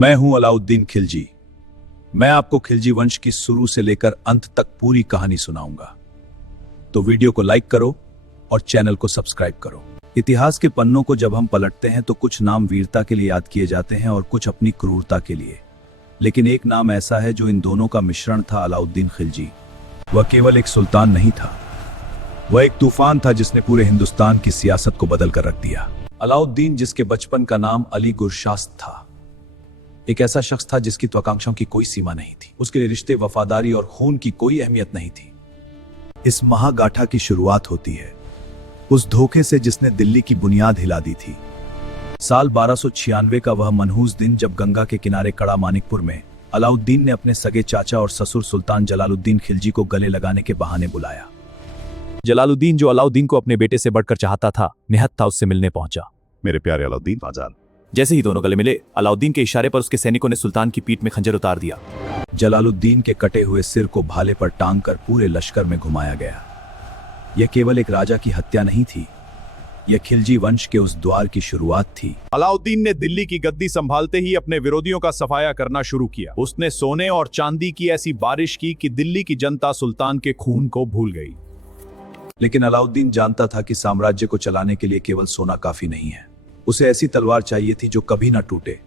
मैं हूं अलाउद्दीन खिलजी। मैं आपको खिलजी वंश की शुरू से लेकर अंत तक पूरी कहानी सुनाऊंगा। तो वीडियो को लाइक करो और चैनल को सब्सक्राइब करो। इतिहास के पन्नों को जब हम पलटते हैं तो कुछ नाम वीरता के लिए याद किए जाते हैं और कुछ अपनी क्रूरता के लिए, लेकिन एक नाम ऐसा है जो इन दोनों का मिश्रण था, अलाउद्दीन खिलजी। वह केवल एक सुल्तान नहीं था, वह एक तूफान था जिसने पूरे हिंदुस्तान की सियासत को बदल कर रख दिया। अलाउद्दीन, जिसके बचपन का नाम अली गुरशास्प था, एक ऐसा शख्स था जिसकी त्वाकांक्षाओं की कोई सीमा नहीं थी। उसके लिए रिश्ते, वफादारी और खून की कोई अहमियत नहीं थी। इस महागाथा की शुरुआत होती है उस धोखे से जिसने दिल्ली की बुनियाद हिला दी थी। साल 1296 का वह मनहूस दिन जब गंगा के किनारे कड़ा मानिकपुर में अलाउद्दीन ने अपने सगे चाचा और ससुर सुल्तान जलालुद्दीन खिलजी को गले लगाने के बहाने बुलाया। जलालुद्दीन, जो अलाउद्दीन को अपने बेटे से बढ़कर चाहता था, निहत्था था उससे मिलने पहुंचा। मेरे प्यारे अलाउद्दीन बाजान। जैसे ही दोनों गले मिले, अलाउद्दीन के इशारे पर उसके सैनिकों ने सुल्तान की पीठ में खंजर उतार दिया। जलालुद्दीन के कटे हुए सिर को भाले पर टांग कर पूरे लश्कर में घुमाया गया। यह केवल एक राजा की हत्या नहीं थी, यह खिलजी वंश के उस द्वार की शुरुआत थी। अलाउद्दीन ने दिल्ली की गद्दी संभालते ही अपने विरोधियों का सफाया करना शुरू किया। उसने सोने और चांदी की ऐसी बारिश की कि दिल्ली की जनता सुल्तान के खून को भूल गई। लेकिन अलाउद्दीन जानता था कि साम्राज्य को चलाने के लिए केवल सोना काफी नहीं है, उसे ऐसी तलवार चाहिए थी जो कभी ना टूटे।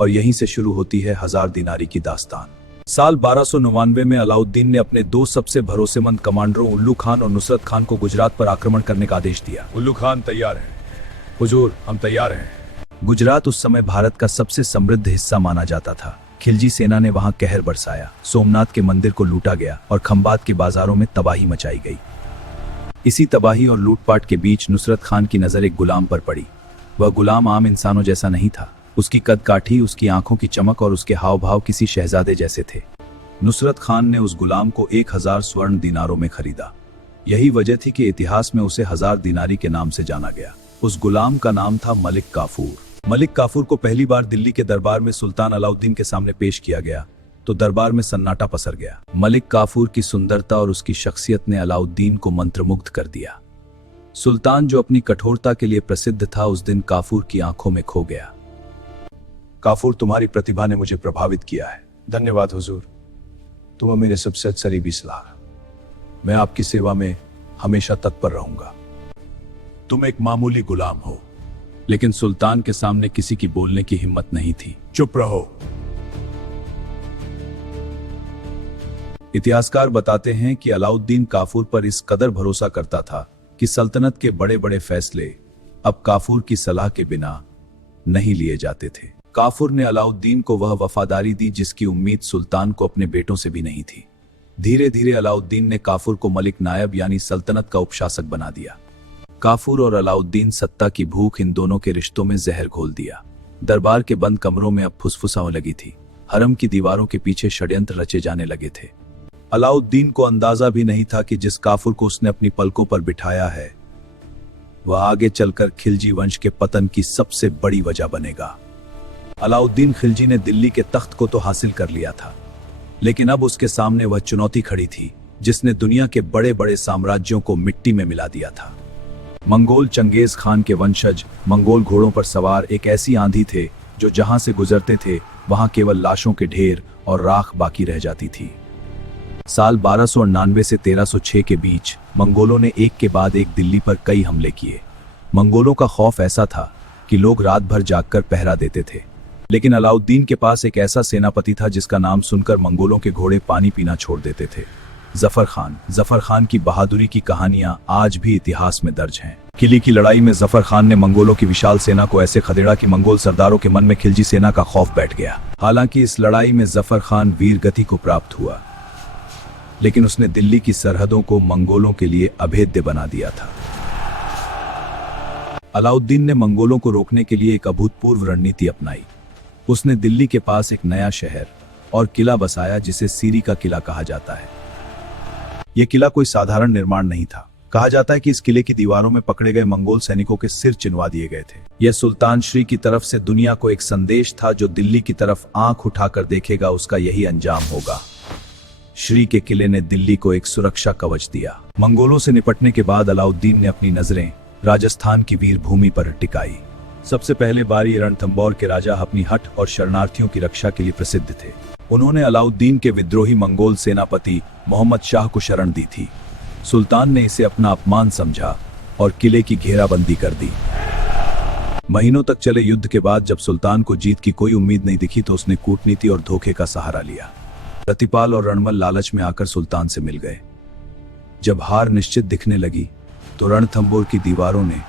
और यहीं से शुरू होती है 1000 दिनारी की दास्तान। साल 1299 में अलाउद्दीन ने अपने दो सबसे भरोसेमंद कमांडरों उल्लू खान और नुसरत खान को गुजरात पर आक्रमण करने का आदेश दिया। उल्लू खान तैयार है हुजूर, हम तैयार हैं। गुजरात उस समय भारत का सबसे समृद्ध हिस्सा माना जाता था। खिलजी सेना ने वहां कहर बरसाया, सोमनाथ के मंदिर को लूटा गया और खंबात के बाजारों में तबाही मचाई गई। इसी तबाही और लूटपाट के बीच नुसरत खान की नजर एक गुलाम पर पड़ी। वह गुलाम आम इंसानों जैसा नहीं था। उसकी कद काठी, उसकी आंखों की चमक और उसके हाव भाव किसी शहजादे जैसे थे। नुसरत खान ने उस गुलाम को 1000 स्वर्ण दिनारों में खरीदा। यही वजह थी कि इतिहास में उसे 1000 दिनारी के नाम से जाना गया। उस गुलाम का नाम था मलिक काफूर। मलिक काफूर को पहली बार दिल्ली के दरबार में सुल्तान अलाउद्दीन के सामने पेश किया गया तो दरबार में सन्नाटा पसर गया। मलिक काफूर की सुंदरता और उसकी शख्सियत ने अलाउद्दीन को मंत्रमुग्ध कर दिया। सुल्तान, जो अपनी कठोरता के लिए प्रसिद्ध था, उस दिन काफूर की आंखों में खो गया। काफूर, तुम्हारी प्रतिभा ने मुझे प्रभावित किया है। धन्यवाद हुजूर, तुम मेरे सबसे करीबी सलाह। मैं आपकी सेवा में हमेशा तत्पर रहूंगा। तुम एक मामूली गुलाम हो, लेकिन सुल्तान के सामने किसी की बोलने की हिम्मत नहीं थी। चुप रहो। इतिहासकार बताते हैं कि अलाउद्दीन काफूर पर इस कदर भरोसा करता था कि सल्तनत के बड़े बड़े फैसले अब काफूर की सलाह के बिना नहीं लिए जाते थे। काफूर ने अलाउद्दीन को वह वफादारी दी जिसकी उम्मीद सुल्तान को अपने बेटों से भी नहीं थी। धीरे धीरे अलाउद्दीन ने काफूर को मलिक नायब यानी सल्तनत का उपशासक बना दिया। काफूर और अलाउद्दीन सत्ता की भूख इन दोनों के रिश्तों में जहर घोल दिया। दरबार के बंद कमरों में अब फुसफुसाने लगी थी। हरम की दीवारों के पीछे षड्यंत्र रचे जाने लगे थे। अलाउद्दीन को अंदाजा भी नहीं था कि जिस काफूर को उसने अपनी पलकों पर बिठाया है, वह आगे चलकर खिलजी वंश के पतन की सबसे बड़ी वजह बनेगा। अलाउद्दीन खिलजी ने दिल्ली के तख्त को तो हासिल कर लिया था, लेकिन अब उसके सामने वह चुनौती खड़ी थी जिसने दुनिया के बड़े बड़े साम्राज्यों को मिट्टी में मिला दिया था। मंगोल चंगेज खान के वंशज मंगोल घोड़ों पर सवार एक ऐसी आंधी थे जो जहां से गुजरते थे वहां केवल लाशों के ढेर और राख बाकी रह जाती थी। साल 1299 से 1306 के बीच मंगोलों ने एक के बाद एक दिल्ली पर कई हमले किए। मंगोलों का खौफ ऐसा था कि लोग रात भर जागकर पहरा देते थे, लेकिन अलाउद्दीन के पास एक ऐसा सेनापति था जिसका नाम सुनकर मंगोलों के घोड़े पानी पीना छोड़ देते थे। जफर खान की बहादुरी की कहानियां आज भी इतिहास में दर्ज हैं। किली की लड़ाई में जफर खान ने मंगोलों की विशाल सेना को ऐसे खदेड़ा कि मंगोल सरदारों के मन में खिलजी सेना का खौफ बैठ गया। हालांकि इस लड़ाई में जफर खान वीर गति को प्राप्त हुआ, लेकिन उसने दिल्ली की सरहदों को मंगोलों के लिए अभेद्य बना दिया था। अलाउद्दीन ने मंगोलों को रोकने के लिए एक अभूतपूर्व रणनीति अपनाई। उसने दिल्ली के पास एक नया शहर और किला बसाया जिसे सीरी का किला कहा जाता है। यह किला कोई साधारण निर्माण नहीं था। कहा जाता है कि इस किले की दीवारों में पकड़े गए मंगोल सैनिकों के सिर चिनवा दिए गए थे। यह सुल्तान श्री की तरफ से दुनिया को एक संदेश था, जो दिल्ली की तरफ आंख उठाकर देखेगा उसका यही अंजाम होगा। श्री के किले ने दिल्ली को एक सुरक्षा कवच दिया। मंगोलों से निपटने के बाद अलाउद्दीन ने अपनी नजरें राजस्थान की वीर भूमि पर टिकाई। सबसे पहले बारी रणथंबोर के राजा अपनी हठ और शरणार्थियों की रक्षा के लिए प्रसिद्ध थे। उन्होंने अलाउद्दीन के विद्रोही मंगोल सेनापति मोहम्मद शाह को शरण दी थी। सुल्तान ने इसे अपना अपमान समझा और किले की घेराबंदी कर दी। महीनों तक चले युद्ध के बाद जब सुल्तान को जीत की कोई उम्मीद नहीं दिखी तो उसने कूटनीति और धोखे का सहारा लिया। प्रतिपाल और रणमल लालच में आकर सुल्तान से मिल गए। जब हार निश्चित दिखने लगी तो रणथंबोर की दीवारों ने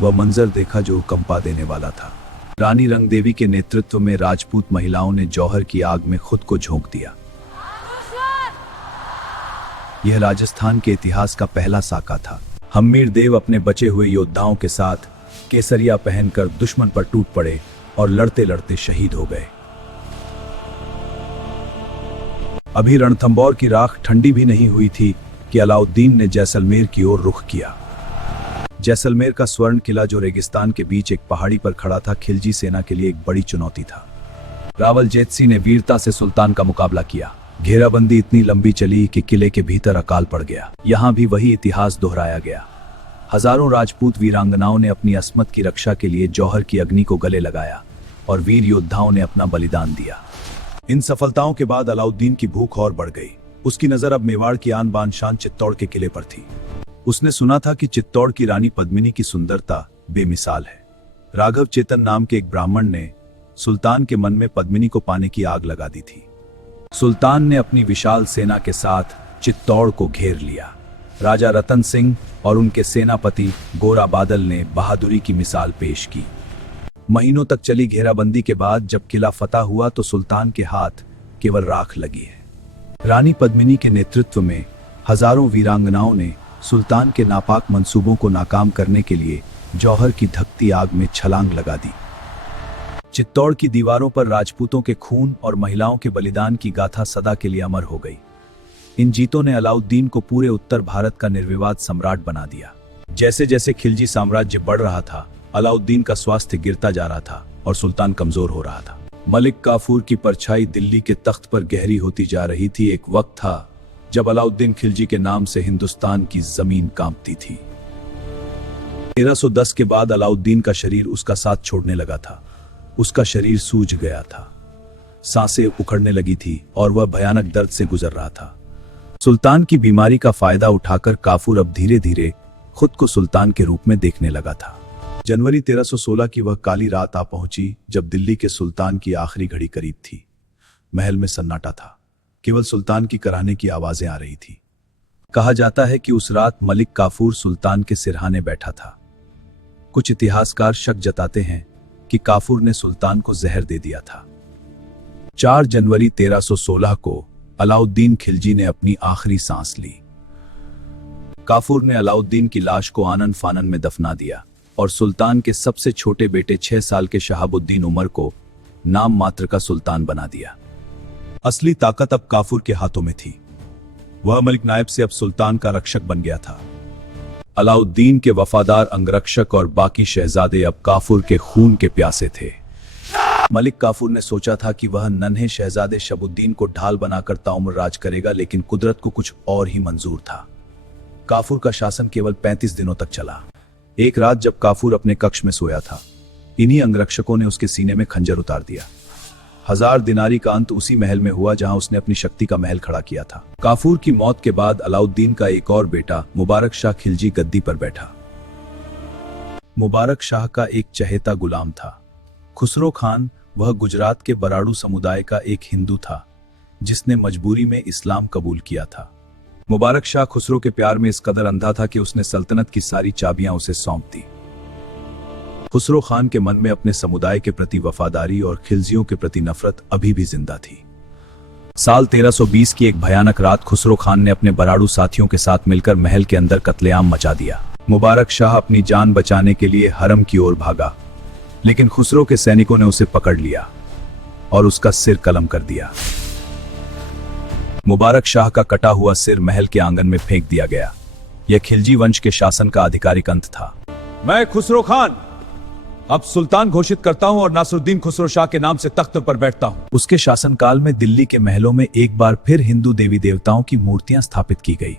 वह मंजर देखा जो कंपा देने वाला था। रानी रंगदेवी के नेतृत्व में राजपूत महिलाओं ने जौहर की आग में खुद को झोंक दिया। यह राजस्थान के इतिहास का पहला साका था। हम्मीर देव अपने बचे हुए योद्धाओं के साथ केसरिया पहनकर दुश्मन पर टूट पड़े और लड़ते लड़ते शहीद हो गए। अभी रणथंबोर की राख ठंडी भी नहीं हुई थी कि अलाउद्दीन ने जैसलमेर की ओर रुख किया। जैसलमेर का स्वर्ण किला जो रेगिस्तान के बीच एक पहाड़ी पर खड़ा था, खिलजी सेना के लिए एक बड़ी चुनौती था। रावल जेतसी ने वीरता से सुल्तान का मुकाबला किया। घेराबंदी इतनी लंबी चली कि किले के भीतर अकाल पड़ गया। यहां भी वही इतिहास दोहराया गया। हजारों राजपूत वीरांगनाओं ने अपनी अस्मत की रक्षा के लिए जौहर की अग्नि को गले लगाया और वीर योद्धाओं ने अपना बलिदान दिया। इन सफलताओं के बाद अलाउद्दीन की भूख और बढ़ गई। उसकी नजर अब मेवाड़ की आन बान शान चित्तौड़ के किले पर थी। उसने सुना था कि चित्तौड़ की रानी पद्मिनी की सुंदरता बेमिसाल है। राघव चेतन नाम के एक ब्राह्मण ने सुल्तान के मन में पद्मिनी को पाने की आग लगा दी थी। सुल्तान ने अपनी विशाल सेना के साथ चित्तौड़ को घेर लिया। राजा रतन सिंह और उनके सेनापति गोरा बादल ने बहादुरी की मिसाल पेश की। महीनों तक चली घेराबंदी के बाद जब किला फतह हुआ तो सुल्तान के हाथ केवल राख लगी है। रानी पद्मिनी के नेतृत्व में हजारों वीरांगनाओं ने सुल्तान के नापाक मंसूबों को नाकाम करने के लिए जौहर की धकती आग में छलांग लगा दी। चित्तौड़ की दीवारों पर राजपूतों के खून और महिलाओं के बलिदान की गाथा सदा के लिए अमर हो गई। इन जीतों ने अलाउद्दीन को पूरे उत्तर भारत का निर्विवाद सम्राट बना दिया। जैसे जैसे खिलजी साम्राज्य बढ़ रहा था, अलाउद्दीन का स्वास्थ्य गिरता जा रहा था और सुल्तान कमजोर हो रहा था। मलिक काफूर की परछाई दिल्ली के तख्त पर गहरी होती जा रही थी। एक वक्त था जब अलाउद्दीन खिलजी के नाम से हिंदुस्तान की जमीन कांपती थी। 1310 के बाद अलाउद्दीन का शरीर उसका साथ छोड़ने लगा था। उसका शरीर सूज गया था, सांसें उखड़ने लगी थी और वह भयानक दर्द से गुजर रहा था। सुल्तान की बीमारी का फायदा उठाकर काफूर अब धीरे धीरे खुद को सुल्तान के रूप में देखने लगा था। जनवरी 1316 की वह काली रात आ पहुंची जब दिल्ली के सुल्तान की आखिरी घड़ी करीब थी। महल में सन्नाटा था, केवल सुल्तान की कराने की आवाजें आ रही थी। कहा जाता है कि उस रात मलिक काफूर सुल्तान के सिरहाने बैठा था। कुछ इतिहासकार शक जताते हैं कि काफूर ने सुल्तान को जहर दे दिया था। 4 जनवरी 1316 को अलाउद्दीन खिलजी ने अपनी आखिरी सांस ली। काफूर ने अलाउद्दीन की लाश को आनन फानन में दफना दिया और सुल्तान के सबसे छोटे बेटे 6 साल के शहाबुद्दीन उमर को नाम मात्र का सुल्तान बना दिया। असली ताकत अब काफूर के हाथों में थी। वह मलिक नायब से अब सुल्तान का रक्षक बन गया था। अलाउद्दीन के वफादार अंगरक्षक और बाकी शहजादे अब काफूर के खून के प्यासे थे। मलिक काफूर ने सोचा था कि वह नन्हे शहजादे शबुद्दीन को ढाल बनाकर ताउम्र राज करेगा, लेकिन कुदरत को कुछ और ही मंजूर था। काफूर का शासन केवल 35 दिनों तक चला। एक रात जब काफूर अपने कक्ष में सोया था, इन्हीं अंगरक्षकों ने उसके सीने में खंजर उतार दिया। 1000 दिनारी का अंत उसी महल में हुआ जहां उसने अपनी शक्ति का महल खड़ा किया था। काफूर की मौत के बाद अलाउद्दीन का एक और बेटा मुबारक शाह खिलजी गद्दी पर बैठा। मुबारक शाह का एक चहेता गुलाम था खुसरो खान। वह गुजरात के बराड़ू समुदाय का एक हिंदू था जिसने मजबूरी में इस्लाम कबूल किया था। मुबारक शाह खुसरो के प्यार में इस कदर अंधा था कि उसने सल्तनत की सारी चाबियां उसे सौंप दी। खुसरो खान के मन में अपने समुदाय के प्रति वफादारी और खिलजियों के प्रति नफरत अभी भी जिंदा थी। साल 1320 की एक भयानक रात खुसरो खान ने अपने बराड़ू साथियों के साथ मिलकर महल के अंदर कत्लेआम मचा दिया। मुबारक शाह अपनी जान बचाने के लिए हरम की ओर भागा, लेकिन खुसरो के सैनिकों ने उसे पकड़ लिया और उसका सिर कलम कर दिया। मुबारक शाह का कटा हुआ सिर महल के आंगन में फेंक दिया गया। यह खिलजी वंश के शासन का आधिकारिक अंत था। मैं खुसरो खान अब सुल्तान घोषित करता हूं और नासरुद्दीन खुसरो शाह के नाम से तख्त पर बैठता हूं। उसके शासनकाल में दिल्ली के महलों में एक बार फिर हिंदू देवी देवताओं की मूर्तियां स्थापित की गई।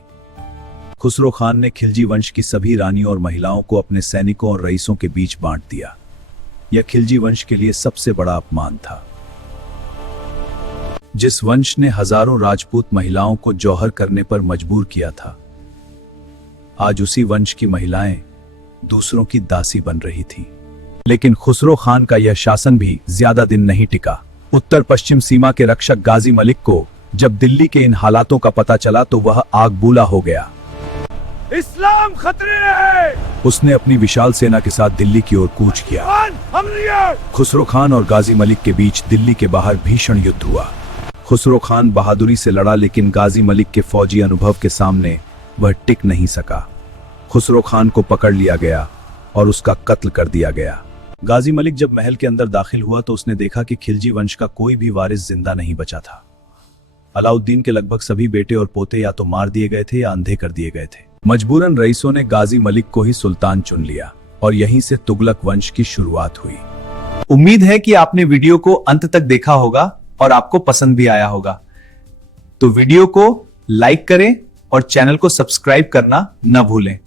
खुसरो खान ने खिलजी वंश की सभी रानियों और महिलाओं को अपने सैनिकों और रईसों के बीच बांट दिया। यह खिलजी वंश के लिए सबसे बड़ा अपमान था। जिस वंश ने हजारों राजपूत महिलाओं को जौहर करने पर मजबूर किया था, आज उसी वंश की महिलाएं दूसरों की दासी बन रही थी। लेकिन खुसरो खान का यह शासन भी ज्यादा दिन नहीं टिका। उत्तर पश्चिम सीमा के रक्षक गाजी मलिक को जब दिल्ली के इन हालातों का पता चला तो वह आग बूला हो गया। इस्लाम खतरे में है। उसने अपनी विशाल सेना के साथ दिल्ली की ओर कूच किया। खुसरो खान और गाजी मलिक के बीच दिल्ली के बाहर भीषण युद्ध हुआ। खुसरो खान बहादुरी से लड़ा, लेकिन गाजी मलिक के फौजी अनुभव के सामने वह टिक नहीं सका। खुसरो खान को पकड़ लिया गया और उसका कत्ल कर दिया गया। गाजी मलिक जब महल के अंदर दाखिल हुआ तो उसने देखा कि खिलजी वंश का कोई भी वारिस जिंदा नहीं बचा था। अलाउद्दीन के लगभग सभी बेटे और पोते या तो मार दिए गए थे या अंधे कर दिए गए थे। मजबूरन रईसों ने गाजी मलिक को ही सुल्तान चुन लिया और यहीं से तुगलक वंश की शुरुआत हुई। उम्मीद है कि आपने वीडियो को अंत तक देखा होगा और आपको पसंद भी आया होगा। तो वीडियो को लाइक करें और चैनल को सब्सक्राइब करना न भूलें।